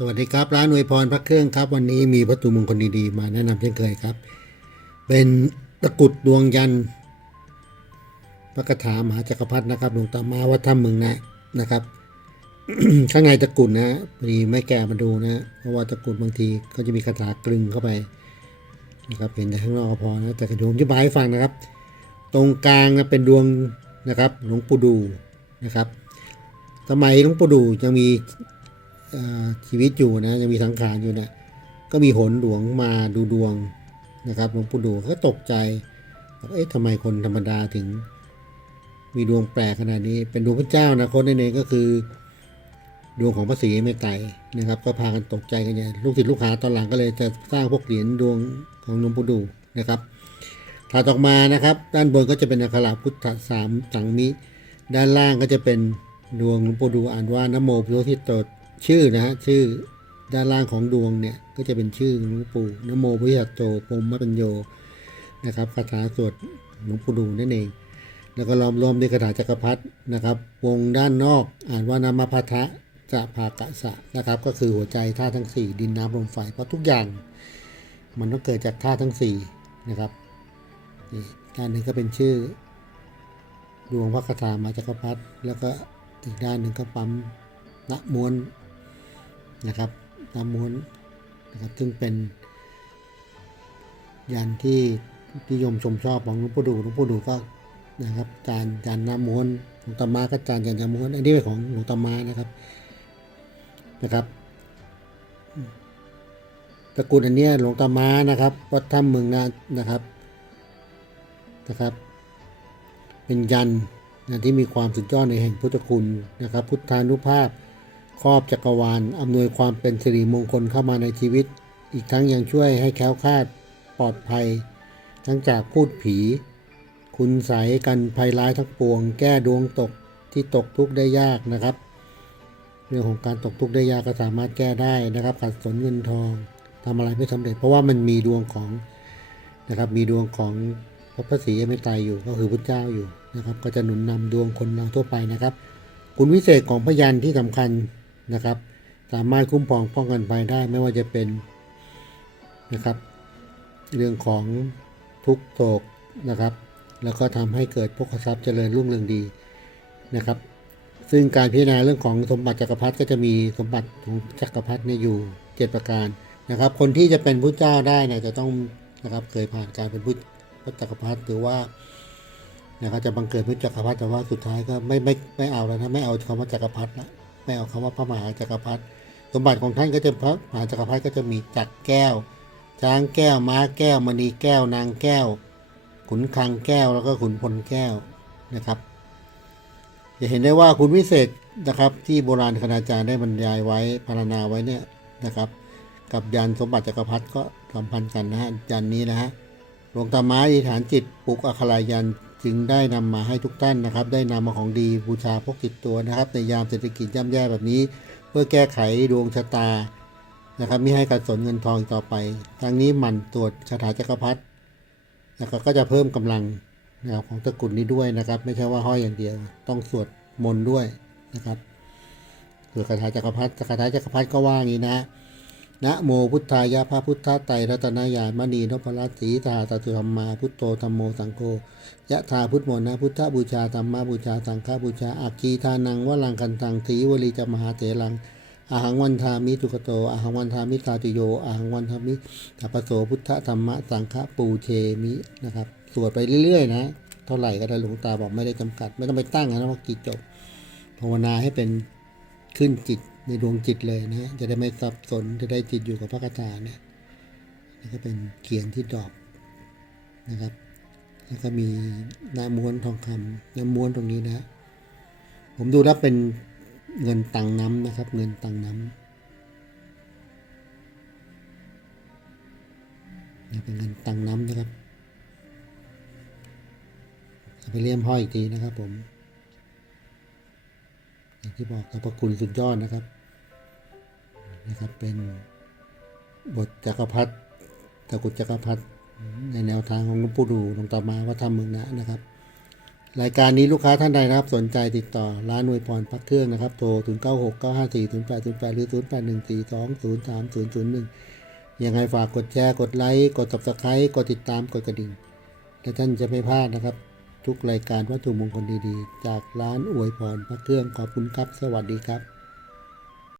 สวัสดีครับ ร้านอวยพรพระเครื่องครับ วันนี้มีวัตถุมงคลดีๆ มาแนะนำเช่นเคยครับ เป็นตะกุดดวงยันพระคาถามหาจักรพรรดินะครับหลวงตามาวัดถ้ำเมืองนะนะครับ ข้างในตะกุดนะพอดีไม่แกะมาดูนะเพราะว่าตะกุดบางทีก็จะมีคาถากลึงเข้าไปนะครับเห็นแต่ข้างนอกพอนะแต่กระโยมจะบายให้ฟังนะครับ ตรงกลางนะเป็นดวงนะครับหลวงปู่ดูนะครับสมัยหลวงปู่ดูยังมี ชีวิตอยู่นะยังมีสังขารอยู่นะก็มีหนหลวงมาดูดวงนะครับหลวงปู่ดูก็ตกใจเอ๊ะทำไมคนธรรมดาถึง มีดวงแปลกขนาดนี้ เป็นดวงพระเจ้านะคนนั่นเองก็คือ ดวงของพระศรีเมตไตรนะครับ ก็พากันตกใจกันใหญ่ลูกศิษย์ลูกหาตอนหลังก็เลยจะสร้างพวกเหรียญดวงของหลวงปู่ดูนะครับถัดออกมานะครับ ด้านบนก็จะเป็นอักขระพุทธสามสังมิ ด้านล่างก็จะเป็นดวงหลวงปู่ดูอ่านว่านโมพุทธิโต ชื่อนะฮะชื่อด้านล่างของดวงเนี่ยก็จะเป็นชื่อหลวงปู่นโมพุทธโตปมมะปัญโยนะครับคาถาสวดหลวงปู่ดูนั่นเอง แล้วก็ล้อมรวมด้วยคาถาจักรพรรดินะครับ วงด้านนอกอ่านว่านามาพัทะจะภากะสะนะครับ ก็คือหัวใจธาตุทั้ง 4 ดินน้ำลมไฟเพราะทุกอย่าง มันต้องเกิดจากธาตุทั้ง4นะครับด้านหนึ่งก็เป็นชื่อดวงพระคาถามาจักรพรรดิแล้วก็อีกด้านหนึ่งก็ปั๊มณม้วน นะครับณม้วนนะครับซึ่งเป็นยันที่นิยมชมชอบของหลวงปู่ดูหลวงปู่ดูก็นะครับจานจานน้ำม้วนหลวงตามาก็จานจานน้ำม้วนอันนี้เป็นของหลวงตามานะครับนะครับตระกูลอันนี้หลวงตามานะครับวัดถ้ำเมืองนานะครับนะครับ เป็นยันนะที่มีความสุดยอดในแห่งพุทธคุณนะครับ พุทธานุภาพ ครอบจักรวาลอำนวยความเป็นสิริมงคลเข้ามาในชีวิต อีกทั้งยังช่วยให้แคล้วคลาดปลอดภัย ทั้งจากพูดผี คุณใสกันภัยร้ายทั้งปวง แก้ดวงตกที่ตกทุกข์ได้ยากนะครับ เรื่องของการตกทุกข์ได้ยากก็สามารถแก้ได้นะครับขัดสนเงินทองทำอะไรไม่สำเร็จ เพราะว่ามันมีดวงของนะครับมีดวงของพระพระศรีอเมตไตรอยู่ก็คือพระเจ้าอยู่นะครับ ก็จะหนุนนำดวงคนเราทั่วไปนะครับ คุณวิเศษของพยันที่สำคัญ นะครับ สามารถคุ้มครองป้องกันภัยได้ไม่ว่าจะเป็นนะครับ เรื่องของทุกโศกนะครับ แล้วก็ทำให้เกิดพวกทรัพย์เจริญรุ่งเรืองดีนะครับ ซึ่งการพิจารณาเรื่องของสมบัติจักรพรรดิก็จะมีสมบัติของจักรพรรดิเนี่ยอยู่เจ็ดประการนะครับ คนที่จะเป็นผู้เจ้าได้เนี่ยจะต้องนะครับเคยผ่านการเป็นผู้พระจักรพรรดิหรือว่านะครับจะบังเกิดเป็นจักรพรรดิแต่ว่าสุดท้ายก็ไม่ไม่ไม่เอาแล้วนะไม่เอาคำว่าจักรพรรดิละ ไม่เอาคำว่าพระมหาจักรพรรดิสมบัติของท่านก็จะพระมหาจักรพรรดิก็จะมีจักรแก้ว ช้างแก้วม้าแก้วมณีแก้วนางแก้ว ขุนคลังแก้วแล้วก็ขุนพลแก้วนะครับจะเห็นได้ว่าคุณวิเศษนะครับ ที่โบราณคณาจารย์ได้บรรยายไว้พรรณนาไว้เนี่ยนะครับ กับยันสมบัติจักรพรรดิก็สัมพันธ์กันนะฮะยันนี้นะฮะหลวงตาไม้อธิษฐานจิตปลุกอัคครายัน จึงได้นำมาให้ทุกท่านนะครับ ได้นำมาของดีบูชาพกติดตัวนะครับ ในยามเศรษฐกิจย่ำแย่แบบนี้ เพื่อแก้ไขดวงชะตานะครับไม่ให้การสนเงินทองต่อไปทั้งนี้หมั่นตรวจคาถาจักรพรรดินะครับก็จะเพิ่มกำลังนะครับของตระกูลนี้ด้วยนะครับ ไม่ใช่ว่าห้อยอย่างเดียว ต้องสวดมนต์ด้วยนะครับสวดคาถาจักรพรรดิคาถาจักรพรรดิก็ว่างี้นะ นะโมพุทธายะพระพุทธไตรรัตนายามณีนพรัตสีตาตตุธรรมาพุทโธธรรมโมสังโฆยะธาพุทโมนะพุทธบูชาธรรมบูชาสังฆบูชาอักขีทานังวลังกันตังทีวลีจมหาเถรังอาหังวันทามิตุกโตอาหังวันทามิตาติโยอาหังวันทามิตัปโสพุทธธรรมะสังฆปูเชมินะครับสวดไปเรื่อยๆนะเท่าไหร่ก็ได้หลวงตาบอกไม่ได้จำกัด ไม่ต้องไปตั้งนะว่ากี่จบภาวนาให้เป็นขึ้นจิต ในดวงจิตเลยนะจะได้ไม่สับสนจะได้จิตอยู่กับพระคาถาเนี่ยนี่ก็เป็นเขียนที่ดอกนะครับ แล้วก็มีน้ำม้วนทองคำน้ำม้วนตรงนี้นะ ผมดูแล้วเป็นเงินตังน้ำนะครับ เงินตังน้ำนี่เป็นเงินตังน้ำนะครับไปเลี่ยมห้อยอีกทีนะครับผมอย่างที่บอกสรรพคุณสุดยอดนะครับ นะครับเป็นบทจักรพรรดิตะกุดจักรพรรดิในแนวทางของหลวงปู่ดูหลวงตามาวัดธรรมเมืองนะนะครับ รายการนี้ลูกค้าท่านใดนะครับ สนใจติดต่อร้านอวยพรพักเครื่องนะครับ โทร0 9 6 9 5 4 0 8 0 8 หรือ 0 8 1 4 2 0 3 0 0 1ยังไงฝากกดแชร์ กดไลค์ กด subscribe กดติดตาม กดกระดิ่ง และท่านจะไม่พลาดนะครับ ทุกรายการวัตถุมงคลดีๆ จากร้านอวยพรพระเครื่องขอบคุณครับ สวัสดีครับ